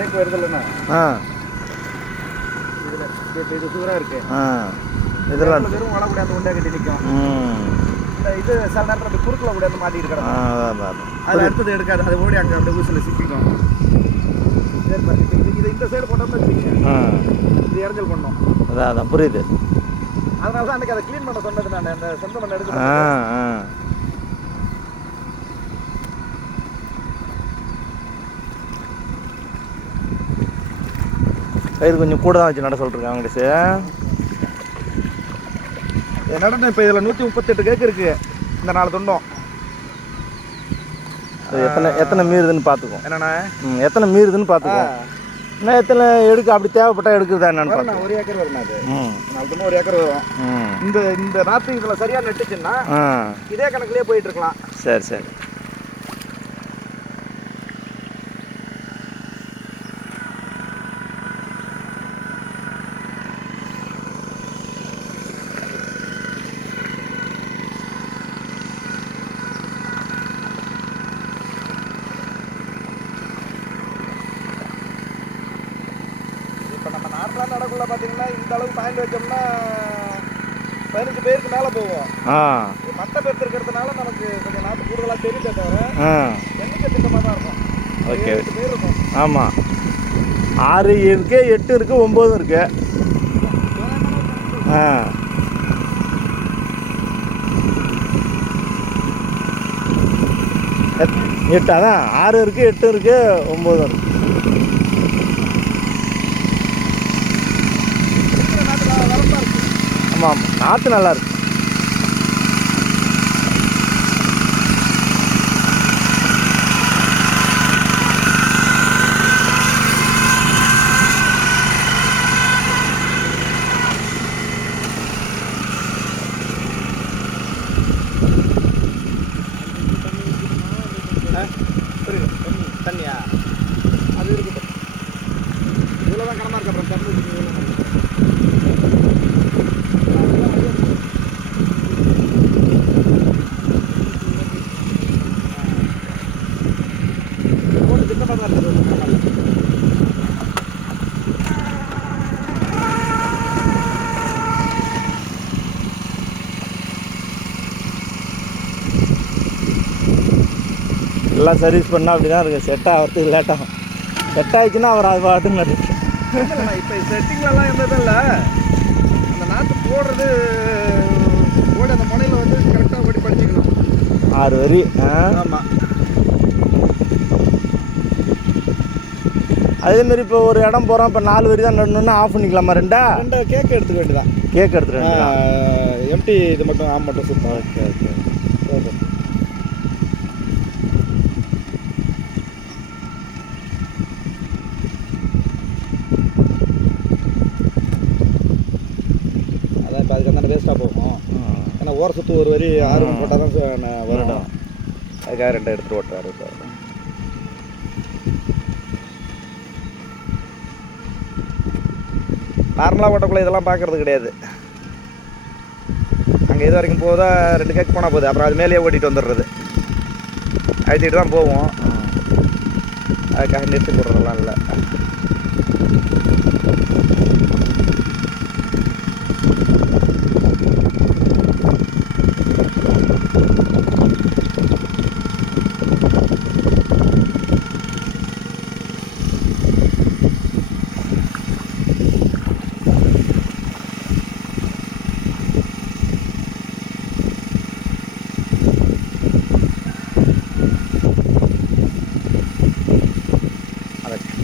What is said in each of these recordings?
Cake வருது இல்லைண்ணா. இது சூப்பராக இருக்கு. இதெல்லாம் வெறும் வள கூட அந்த உண்டை கட்டி நிற்கும். இது சில நேரத்தில் அந்த குறுக்கில் கூட அந்த மாட்டிட்டு கிடக்கும். அது அடுத்தது எடுக்காது, அது ஓடி அங்கே அந்த ஊசில் சிக்கிக்கும். சரி பாருங்க, இது இந்த சைடு போட்டோம்னு வச்சுக்கோங்க, இது இறஞ்சல் பண்ணோம். அதான் புரியுது. அதனால தான் அன்றைக்கி அதை க்ளீன் பண்ண சொன்னது நான், அந்த சொந்த மண்ணை எடுக்க. கயிறு கொஞ்சம் கூட தான் வச்சு நட சொல்லிருக்காங்க கடைசி. நடனம் இப்போ இதில் 138 கேக்கு இருக்குது இந்த 4 துண்டம். எத்தனை மீறுதுன்னு பார்த்துக்கோம். என்னண்ணா எத்தனை மீறுதுன்னு பார்த்துக்கோம். இன்னும் எத்தனை எடுக்க அப்படி தேவைப்பட்டா எடுக்குதா என்னன்னு பார்க்கலாம். 1 ஏக்கர் வரும். அது 4 துண்டம் 1 ஏக்கர் வரும். இந்த நாற்று இதில் சரியாக நட்டுச்சுன்னா இதே கணக்குலேயே போயிட்டு இருக்கலாம். சரி சரி. இப்போ நம்ம நார்மலாக நடக்குள்ள பார்த்தீங்கன்னா இந்த அளவு பாயிண்ட் வச்சோம்னா 15 பேருக்கு மேலே போவோம். மட்டை பெருத்து இருக்கிறதுனால நமக்கு கொஞ்சம் நாற்று கூடுதலாக தெரியுதே தவிர எண்ணிக்கை திட்டமாக தான் இருக்கும். ஓகே. 8 பேர் இருக்கும். ஆமாம், 6 இருக்குது, 8 இருக்குது, 9 இருக்குது. 8 அதான் 6 இருக்குது, 8 இருக்குது, 9 இருக்குது. ஆமாம், நாற்று நல்லா இருக்கு. தண்ணியா அது இருக்குது. இவ்வளோ தான் கனமாக இருக்கு. அப்புறம் தண்ணி போட்டு திட்டமாக தான் இருக்குது. எல்லாம் சர்வீஸ் பண்ணால் அப்படி தான் இருக்குது. செட் ஆகிறதுக்கு லேட்டாகும். செட் ஆகிடுச்சுன்னா அவர் அது பாட்டுன்னு நட்டு. இப்போ செட்டிங்லலாம் எந்த இதுவும் இல்லை. அந்த நாற்று போடுறது ஓடி அந்த முனையில் வந்து கரெக்டாக ஓடி படிச்சுக்கணும். 6 வரி. ஆமாம். அதேமாரி இப்போ ஒரு இடம் போகிறோம், இப்போ 4 வரி தான் நடணுன்னா ஆஃப் பண்ணிக்கலாமா? 2 கேக் எடுத்துக்க வேண்டியதான். கேக் எடுத்துகிட்டு எம்டி இது மட்டும் ஆம் மட்டும் சுத்தம். Okay okay. ஓகே. அதான் இப்போ அதுக்கு அந்த வேஸ்ட்டாக போகும். ஏன்னா ஓர சுற்று ஒரு வரி 6 போட்டால் தான் வரணும். அதுக்காக 2 எடுத்துகிட்டு ஓட்டுறாரு. இப்போ நார்மலாக ஓட்டக்குள்ள இதெல்லாம் பார்க்குறது கிடையாது. அங்கே இது வரைக்கும் போதா 2 கேக் போனால் போகுது. அப்புறம் அது மேலேயே ஓட்டிகிட்டு வந்துடுறது. அழுத்திட்டு தான் போவோம். அதுக்காக நிறுத்தி போடுறதெல்லாம் இல்லை.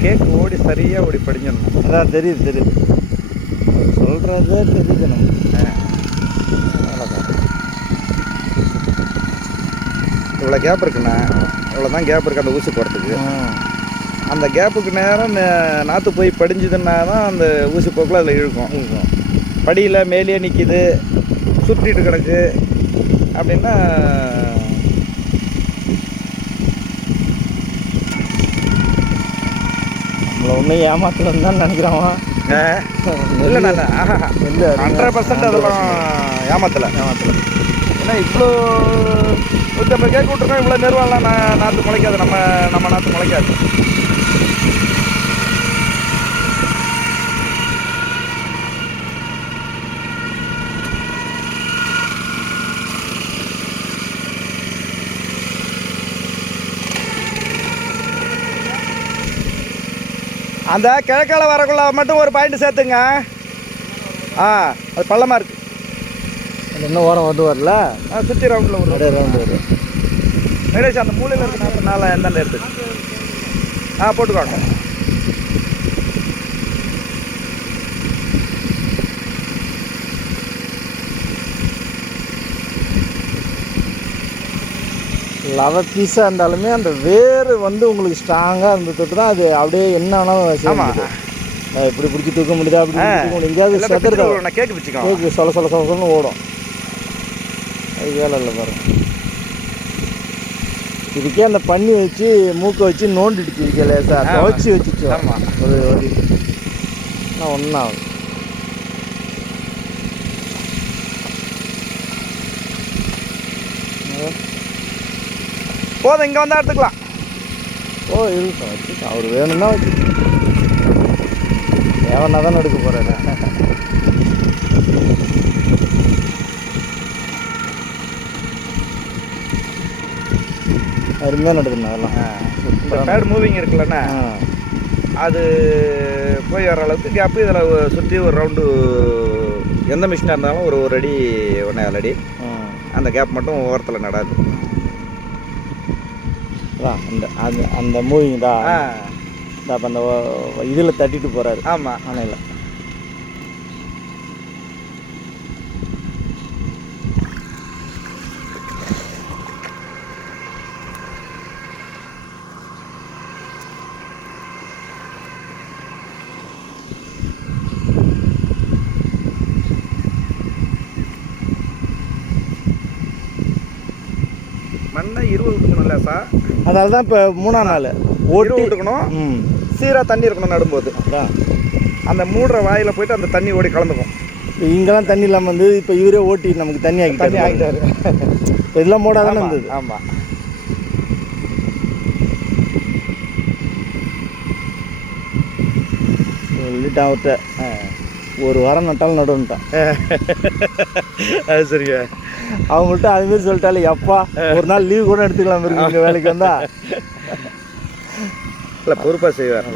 கேக்கு ஓடி சரியாக ஓடி படிஞ்சிடணும். அதான் தெரியுது சொல்கிறதே தெரியுது நம்ம. இவ்வளோ கேப் இருக்குண்ணா, இவ்வளோ தான் கேப் இருக்குது அந்த ஊசி போகிறதுக்கு. அந்த கேப்புக்கு நேரம் நாற்று போய் படிஞ்சுதுன்னா தான் அந்த ஊசி போக்கில் அதில் இழுக்கும். படியில் மேலேயே நிற்கிது, சுற்றிட்டு கிடக்கு அப்படின்னா நம்மளை ஒன்றும் ஏமாத்தலன்னு தான் நினைக்கிறோம். இல்லைண்ணா, இல்லை 100% அதெல்லாம் ஏமாத்தலை. ஏன்னா இவ்வளோ 150 கேக் விட்டுருக்கோம். இவ்வளோ நெருவாலாம் நாற்று முளைக்காது. நம்ம நாற்று முளைக்காது. அந்த கிழக்கால வரக்குள்ள மட்டும் ஒரு பாயிண்ட் சேர்த்துங்க. அது பள்ளமாக இருக்குது. இன்னும் ஓரம் வந்து வரல. சுற்றி ரவுண்டில் ஒரு அப்படியே ரவுண்டு வரும். வெங்கடேஷ் அந்த மூலையில் இருக்கிறனால எந்தெந்த எடுத்து போட்டுக்கோங்க. லவ பீஸாக இருந்தாலுமே அந்த வேர் வந்து உங்களுக்கு ஸ்ட்ராங்காக இருந்ததுக்கு தான் அது அப்படியே என்ன வேணாலும் செய்யும். இப்படி பிடிச்சி தூக்க முடியுதா, அப்படி தூக்க முடியும். எங்கேயாவது செத்துருக்கா கேக்கு பிடிச்சிக்கோ, கேக்கு சொல்ல சொல்ல சொல்லன்னு ஓடும். அது வேலை இல்லை பாருங்க. இதுக்கே அந்த பண்ணி வச்சு மூக்கை வச்சு நோண்டிடுச்சு. இதுக்கே லேசாக துவச்சி வச்சுச்சு. ஒரு ஆனால் ஒன்றா ஆகும். போதும், இங்கே வந்தால் எடுத்துக்கலாம். இருக்கட்டும், வச்சுக்கலாம். அவர் வேணும்னா வச்சு தேவைன்னா தானே எடுக்க போகிறாரு. அருமையாக நடக்குதுண்ணா அதெல்லாம். இந்த பேட் மூவிங் இருக்குல்லண்ணா, அது போய் வர அளவுக்கு கேப்பு. இதில் சுற்றி ஒரு ரவுண்டு எந்த மிஷினாக இருந்தாலும் ஒரு அடி 1.5 அடி அந்த கேப் மட்டும் ஓரத்தில் நடாது. அந்த அந்த அந்த மூவிங் தான். அப்போ அந்த இதில் தட்டிட்டு போகிறாரு. ஆமாம், ஆனால் மண்ணை 20 விட்டுக்கணும்ல சார். அதனால தான் இப்போ 3ஆம் நாள் ஓட்டி விட்டுக்கணும். சீராக தண்ணி இருக்கணும் நடும்போது. அதான் அந்த மூடுற வாயில் போயிட்டு அந்த தண்ணி ஓடி கலந்துக்கும். இப்போ இங்கெல்லாம் தண்ணி இல்லாமல் வந்து இப்போ இவரே ஓட்டி நமக்கு தண்ணி ஆகிட்டாரு. இதெல்லாம் மூடாக தானே இருந்தது. ஆமாம், சொல்லிட்டான் அவர்கிட்ட. ஒரு வாரம் நட்டாலும் நடுன்ட்டான். அது சரிங்க. அவங்கள்ட்ட அதுமாரி சொல்லிட்டாலே எப்பா ஒரு நாள் லீவ் கூட எடுத்துக்கலாம் இருக்கு வேலைக்கு வந்தா. இல்லை பொறுப்பாக செய்வார்.